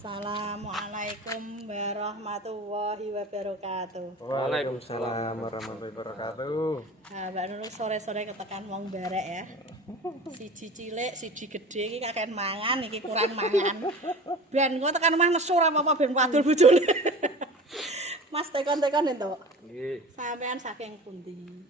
Assalamualaikum warahmatullahi wabarakatuh. Waalaikumsalam warahmatullahi wabarakatuh. Nah, Mbak Nunung sore-sore ketekan wong barek ya. Siji cilik, siji gede iki kakek mangan, iki kurang mangan. Ben kok tekan omah nesu ora apa-apa ben wadul bojone. Mas tekon-tekon entuk. Nggih. Sampean saking pundi?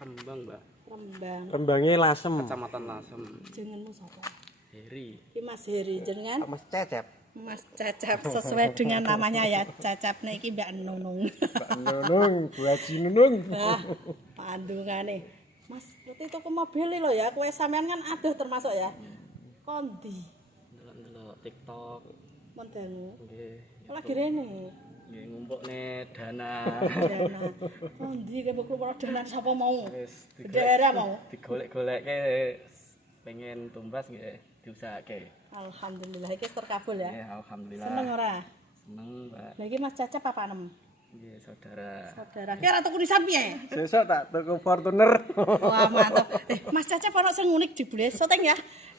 Rembang, Mbak. Rembang. Rembangnya Lasem. Kecamatan Lasem. Jenengmu sapa? Heri. Iki Mas Heri jenengan? Mas Cecep. Mas Cacap sesuai dengan namanya ya. Cacap niki Mbak Nunung. Mbak Nunung, Bu Haji Nunung. Nah, pandungane. Mas, berarti tuku mobil lho ya. Kowe sampean kan aduh termasuk ya. Kondi. Ndelok TikTok. Mondangu. Nggih. Lagi rene. Nggih ngumpulne dana. Dana. Kondi ke buku dana sapa mau? Wis Daerah mau. digolek-golekke pengen tumbas nggih diusahake. Alhamdulillah iki terkabul ya. Nggih, alhamdulillah. Seneng ora? Seneng, Mbak. Lah iki Mas Cacap apa nem? Nggih, saudara. Saudara. Ki ora tuku nisan piye? Sesuk tak tuku Fortuner. Wah, mantap. Mas Cacap ono sing unik jebule syuting ya.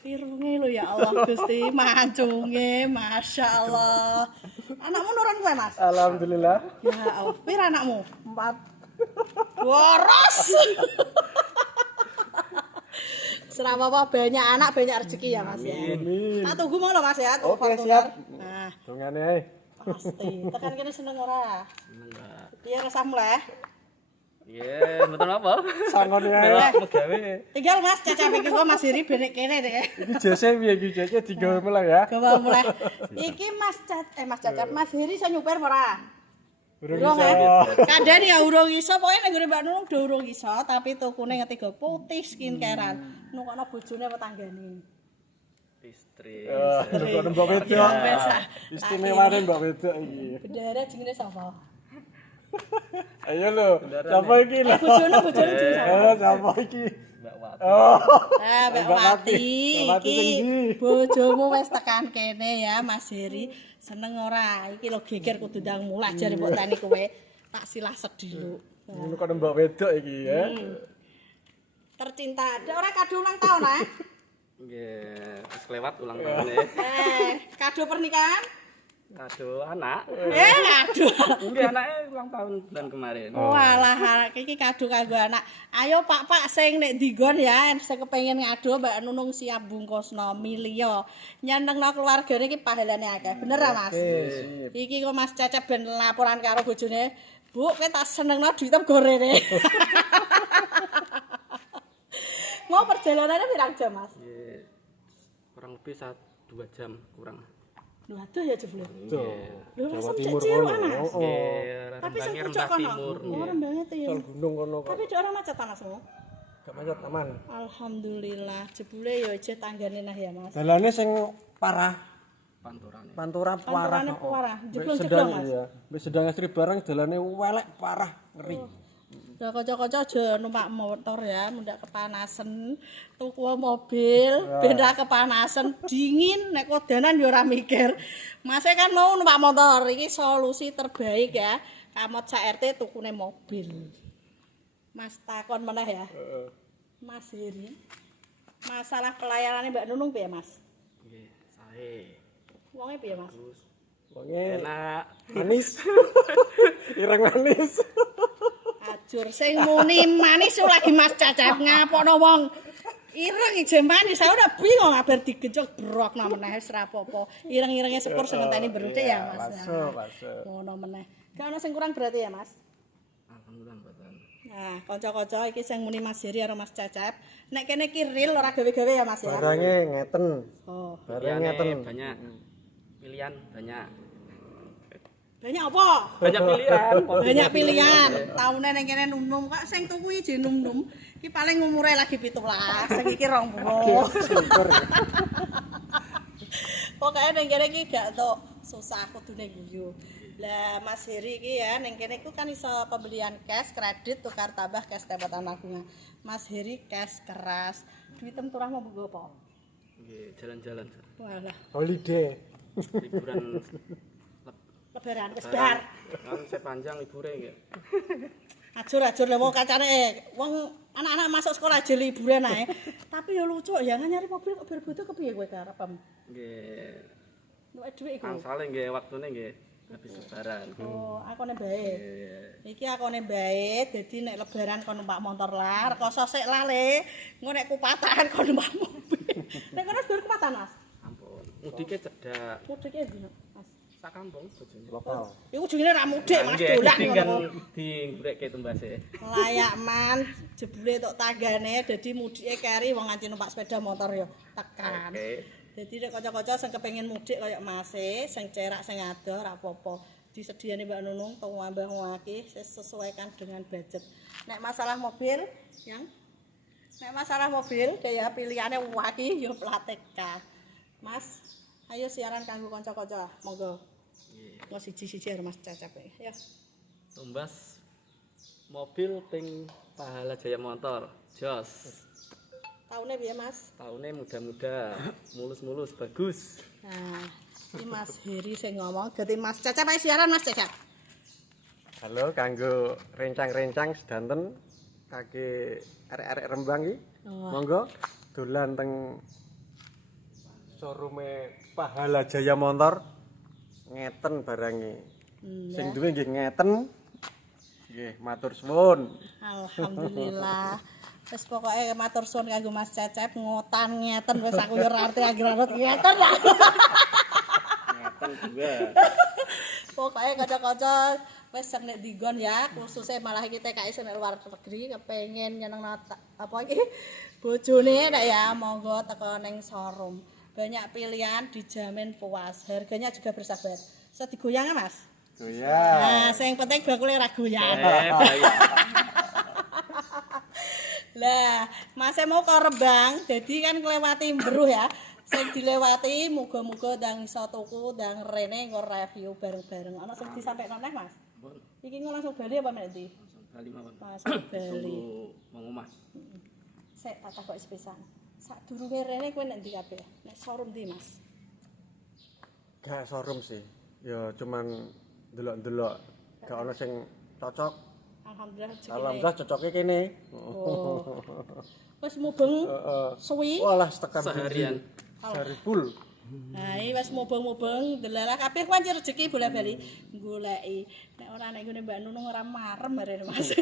Irunge lho ya Allah Gusti, mancunge, masyaallah. Anakmu nurun kowe, Mas? Alhamdulillah. Ya Allah, pira anakmu? 4. Boros. Selama apa banyak anak banyak rezeki ya Mas ya. Amin. Tak tunggu mau lho Mas ya, tuku Oke, Fortuner. siap. Nah, Dongane ae. pasti. Tekan kene seneng ora? Seneng, Mbak. Piye rasamu leh? Nggih, mboten apa. Sangone ae. Melok megawe. Tinggal Mas Cacap iki kok Mas Heri benek kene deh. Iki jase piye iki jase digawe mulai ya. Gawa mulai. Iki Mas Cacap, Mas Heri iso nyupir ora? Urung Urung iso. ya. Kadang ya urung iso, pokoke nek ngene Mbak Nunung do urung iso, tapi tukune ngetiga putih skincarean. Nukokno bojone apa tanggane. Istri. Kok mbok wedok. Biasa. Istimewane mbok wedok iki. Bendera jenenge sapa? Ayo lho, sapa iki lho? Bojone jenenge sapa? Sapa iki? Mbak Wati. Oh. Ah, Mbak Mbak Wati. Wati. Mbak Wati Iki sing ndi? bojomu wis tekan kene ya, Mas Heri. Seneng ora? Iki lho geger kudu ndang mulak jare mbok tani kowe. Tak silah sedhiluk. Ngono kok mbok wedok iki ya. Tercinta. Ada ora kado ulang tahun, ah? Nggih, wis kelewat ulang tahun Kado pernikahan? Kado anak. Kado. Nggih, anaknya ulang tahun bulan kemarin. Walah, iki kado kanggo anak. Ayo Pak sing nek digon ya, sing kepengin ngado Mbak Nunung siap bungkusno milio. Nyenengno keluargane iki pahalane akeh. Bener ra, Mas? Sip. Iki kok Mas Cacap ben laporan karo bojone. Bu, kowe tak senengno duit gorene. Mau perjalanannya pirang jam, Mas? Nggih, kurang lebih 2 jam kurang. Lho aduh ya jebule. Lho Jawa rasem Timur cecil kono. ana. Nggih, Tapi sing Rembangnya pucuk Rembang kono. Timur. Oh, Rembangnya Timur. Sol gunung kono kok. Tapi dek ora macet Masmu. Gak macet aman. Alhamdulillah, jebule ya ijeh tanggane nah ya, Mas. Dalane sing parah, Panturan. pantura parah. Panturane parah, Mbek jeblong-jeblong, Mas. Iya, mbek sedang istri bareng dalane welek parah, ngeri. Ya kaca-kaca aja numpak motor ya, mundak kepanasan, tuku mobil, ben ra kepanasan, dingin nek kodanan ya ora mikir. Mas kan mau numpak motor, iki solusi terbaik ya. Kamot sak RT tukune mobil. Mas takon meneh ya. Mas Heri. Masalah pelayanane Mbak Nunung piye, Mas? Nggih, sae. Wonge piye, Mas? Terus Wonge enak. manis. Ireng manis. Ajur sing muni manis lagi Mas Cacap ngapono wong ireng ije manis saya udah bingung habar digencok brokno meneh wis ra apa-apa ireng-irenge sepur sing ngenteni berute ya Mas. Masuk. Ngono meneh. Gak ono sing kurang berarti ya Mas. Alhamdulillah mboten. Nah, kanca-kanca iki sing muni Mas Heri karo Mas Cacap, nek kene iki real ora gawe-gawe ya Mas ya. Barange ngeten. Oh, Barang Pilihannya ngeten. banyak. Pilihan banyak. banyak apa? Banyak pilihan. Banyak pilihan. Taune ning kene num-num kok sing tuku iki num-num. Iki paling umure lagi 17, sing iki 20. Syukur. Pokoke ning kene iki gak tok susah kudune guyu. Lah Mas Heri iki ya ning kene iku kan iso pembelian cash, kredit, tukar tambah cash tempatan bunga. Mas Heri cash keras. Duitem turah mau nggo apa? Nggih, jalan-jalan. Walah, Holiday. Liburan lebaran wis bar. kan sepanjang libure nggih. Ajur-ajur lho wong kancane wong anak-anak masuk sekolah aja liburan ae. Tapi ya lucu ya nyari mobil kok berbutuh kepiye kowe karepem? Nggih. Numpak dhuwit iku. Angsale nggih waktune nggih habis lebaran. Oh, akone bae. Nggih. Iki akone bae, dadi nek lebaran kon numpak motor lah, rekoso sik lale. Engko nek kupatahan kon numpak mobil. Nek kono dur kupatahan, Mas. Ampun. Mudike cedak. Mudike ndi, Mas? Sak kampung bojone. Lokal. Iku jenenge ra mudik, Mas, Nggih, dolak muding ngono. kan digureke tumbase. Layak man, jebule tok tanggane, dadi mudike keri wong nganti numpak sepeda motor ya tekan. Oke. Dadi nek kanca-kanca sing kepengin mudik kaya Mase, sing cerak sing adoh ora apa-apa. Disediani Mbak Nunung tong ambah ngaki sesuaikan dengan budget. Nek masalah mobil, yang nek masalah mobil kaya pilihane waki yo Platek K. Mas, ayo siaran kanggo kanca-kanca, monggo. Nggih. Ngo siji-siji karo Mas Cecep ya. Tumbas mobil ping Pahala Jaya Motor. Jos. Taune piye, Mas? Taune muda-muda, mulus-mulus, bagus. Nah, iki Mas Heri sing ngomong, dadi Mas Cecep ae siaran Mas Cecep. Halo, kanggo rencang-rencang sedanten kaki arek-arek Rembang iki. Oh. Monggo dolan teng showroom-e Pahala Jaya Motor. Ngeten barange. Sing duwe nggih ngeten. Nggih, matur suwun. Alhamdulillah. Wis pokoke matur suwun kanggo Mas Cecep ngotan ngeten wis aku yo ora arti agranut ngeten. Ngeten juga. Pokoke kanca-kanca wis nek digon ya, khususnya malah iki TKI sing luar negeri kepengin nyenengno apa iki bojone nek ya monggo teko ning showroom. Banyak pilihan dijamin puas. Harganya juga bersahabat. Bisa digoyang ya, Mas? Goyang. Nah, sing penting bakule ora goyang. Baik. Lah, Mas mau ke Rembang, jadi kan kelewati Mbruh ya. Sing dilewati muga-muga ndang iso tuku, ndang rene engko review bareng-bareng. Ana sing disampaikan neh, Mas? Ampun. Iki engko langsung bali apa mek ndi? Bali mawon. Langsung bali. Tunggu Mang Omah. Sik tak takok sepisan. Sadurunge rene kowe nek ndi kabeh? Nek showroom ndi, Mas? Gak showroom sih. Ya cuman delok-delok. Gak ono sing cocok. Alhamdulillah rezekine. Alhamdulillah cocoknya kene. Oh. Wis mubeng suwi. Walah tekan Seharian. sehari full. Nah, iki wis mubeng-mubeng delalah kabeh kuwi rezeki bola-bali goleki. Nek ora nek ngene Mbak Nunung ora marem barene Mas.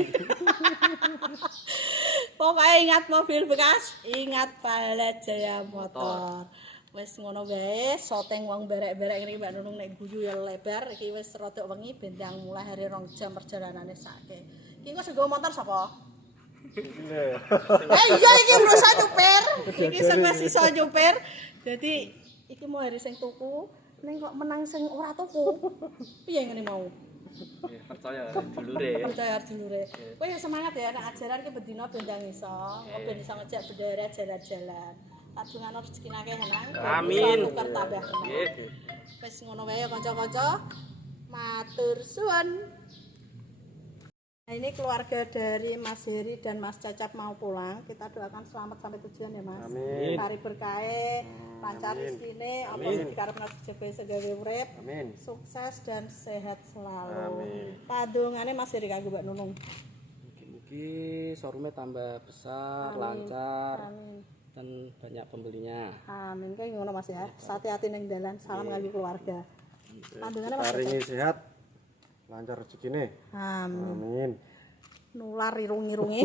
Pokoke ingat mobil bekas, ingat Pahala Jaya Motor. Wis ngono wae, soteng wong berek-berek ngene Mbak Nunung nek guyu ya lebar, iki wis rada wengi bendang mulai hari 2 jam perjalanane sake. Iki kok sing nggo motor sapa? Iya iki urusan nyupir. Iki sing wis iso nyupir. Dadi iki mau hari sing tuku, ning kok menang sing ora tuku. Piye ngene mau? Nggih, percaya dulure. Percaya dulure. Kowe ya semangat ya nek ajaran ki bendina bendang iso, ben iso ngejak bendera jalan-jalan. Tak dongano rezekine akeh nang. Amin. Tukar tambah. Nggih. Wis ngono wae ya kanca-kanca. Matur suwun. Nah, ini keluarga dari Mas Heri dan Mas Cacap mau pulang. Kita doakan selamat sampai tujuan ya, Mas. Amin. Kari berkahe, lancar rezekine, apa sing dikarepno sejebe segawe urip. Amin. Sukses dan sehat selalu. Amin. Padungane Mas Heri kanggo Mbak Nunung. Mugi-mugi showroom-nya tambah besar, lancar, Amin. dan banyak pembelinya. Amin. Kayak ngono Mas ya. Hati-hati ning dalan. Salam kanggo keluarga. Padungane Mas. Paringi sehat. Lancar rezekine. Amin. Amin. Nular irung-irunge.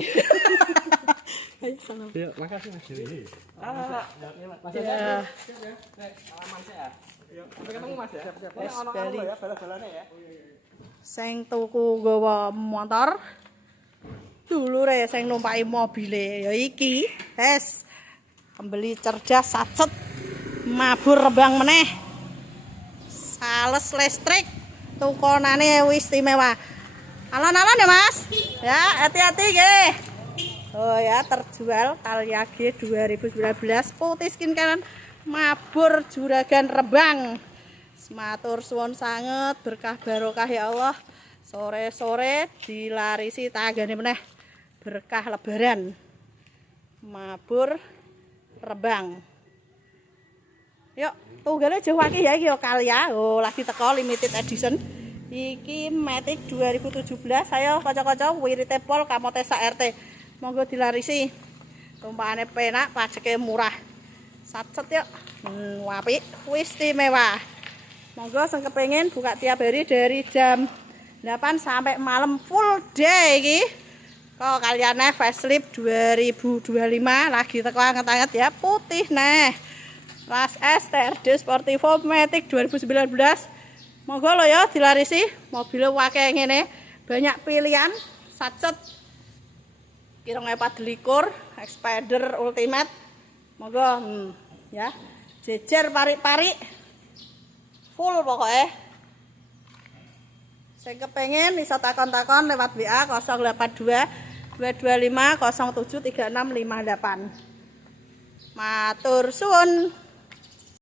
Ayo salam. Yuk, makasih Mas Dewi. Mas Ya. Salaman sehat. Sampai ketemu Mas ya. Wes bali. Ya, bala-balane ya. Sing tuku nggawa motor dulure sing numpaki mobile ya iki. Hes. Pembeli cerdas sacet mabur Rembang meneh. Sales listrik tukonane wis istimewa. Alon-alon ya Mas. Ya, hati-hati nggih. Oh ya, terjual Kalya G 2019 putih skin kanan mabur Juragan Rembang. Matur suwun sanget, berkah barokah ya Allah. Sore-sore dilarisi tanggane meneh. Berkah lebaran. Mabur Rembang. Yuk, tunggale jauh iki ya iki Kalya. Oh, lagi teko limited edition. Iki Matic 2017. Saya kanca-kanca wirite pol kamote sak RT. Monggo dilarisi. Tumpakane penak, pajeke murah. Sacet yuk. Apik, wis istimewa. Monggo sing kepengin buka tiap hari dari jam 8 sampai malam full day iki. Kok kalian facelift 2025 lagi teko anget-anget ya, putih neh. Ras S TRD Sportivo Matic 2019. Monggo lo ya dilarisi, mobilnya wakai ngene, banyak pilihan, sacet. Kirang 24 Expander Ultimate. Monggo ya. Jejer parik-parik. Full pokoknya. Saya kepengen bisa takon-takon lewat WA 082 225 073658. Matur suwun.